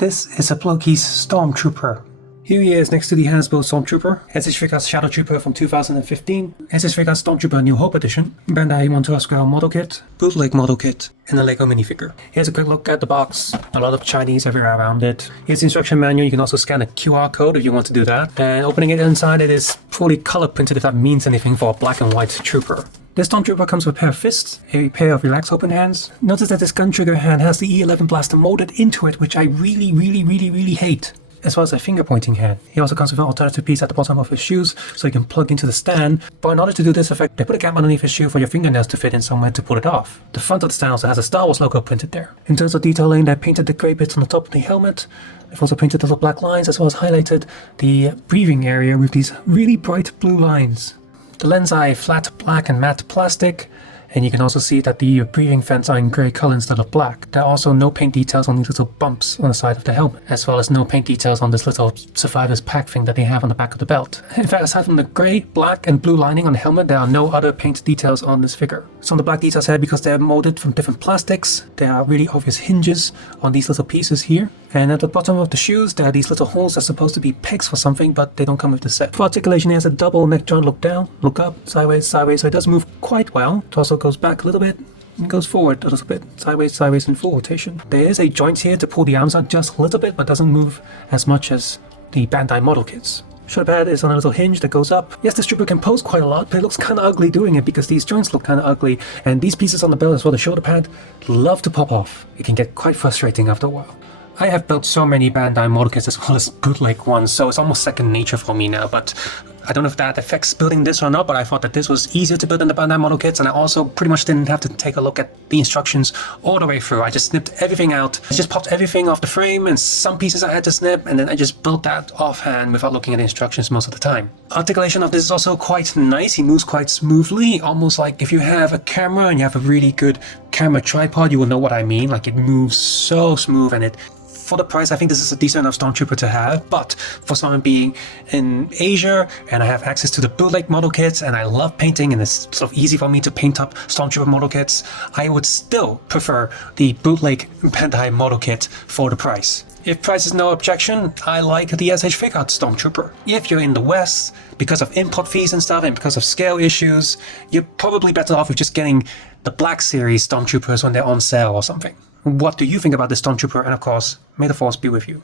This is a Ploki's Stormtrooper. Here he is next to the Hasbro Stormtrooper, SH Figuarts Shadow Trooper from 2015, SH Figuarts Stormtrooper New Hope Edition, Bandai Montura Scale Model Kit, Bootleg Model Kit, and a Lego minifigure. Here's a quick look at the box, a lot of Chinese everywhere around it. Here's the instruction manual, you can also scan a QR code if you want to do that. And opening it inside, it is fully color printed if that means anything for a black and white trooper. This Stormtrooper comes with a pair of fists, a pair of relaxed open hands. Notice that this gun trigger hand has the E11 blaster molded into it, which I really hate, as well as a finger pointing hand. He also comes with an alternative piece at the bottom of his shoes, so you can plug into the stand. But in order to do this effect, they put a gap underneath his shoe for your fingernails to fit in somewhere to pull it off. The front of the stand also has a Star Wars logo printed there. In terms of detailing, they painted the grey bits on the top of the helmet. They've also painted little black lines, as well as highlighted the breathing area with these really bright blue lines. The lens eye flat black and matte plastic, and you can also see that the breathing vents are in grey color instead of black. There are also no paint details on these little bumps on the side of the helmet, as well as no paint details on this little survivor's pack thing that they have on the back of the belt. In fact, aside from the grey, black and blue lining on the helmet, there are no other paint details on this figure. Some of the black details here, because they're molded from different plastics, there are really obvious hinges on these little pieces here. And at the bottom of the shoes, there are these little holes that are supposed to be pegs for something, but they don't come with the set. For articulation, he has a double neck joint look down, look up, sideways, so it does move quite well. It also goes back a little bit, and goes forward a little bit, sideways in full rotation. There is a joint here to pull the arms out just a little bit, but doesn't move as much as the Bandai model kits. Shoulder pad is on a little hinge that goes up. Yes, this trooper can pose quite a lot, but it looks kind of ugly doing it because these joints look kind of ugly, and these pieces on the belt as well, the shoulder pad, love to pop off. It can get quite frustrating after a while. I have built so many Bandai model kits as well as bootleg ones, so it's almost second nature for me now, but I don't know if that affects building this or not, but I thought that this was easier to build than the Bandai model kits, and I also pretty much didn't have to take a look at the instructions all the way through. I just snipped everything out. I just popped everything off the frame, and some pieces I had to snip, and then I just built that offhand without looking at the instructions most of the time. Articulation of this is also quite nice. He moves quite smoothly, almost like if you have a camera and you have a really good camera tripod, you will know what I mean. Like, it moves so smooth, and for the price, I think this is a decent enough Stormtrooper to have, but for someone being in Asia and I have access to the bootleg model kits and I love painting and it's sort of easy for me to paint up Stormtrooper model kits, I would still prefer the bootleg Bandai model kit for the price. If price is no objection, I like the SH Figuarts Stormtrooper. If you're in the West, because of import fees and stuff and because of scale issues, you're probably better off with just getting the Black Series Stormtroopers when they're on sale or something. What do you think about this Stormtrooper? And of course, may the Force be with you.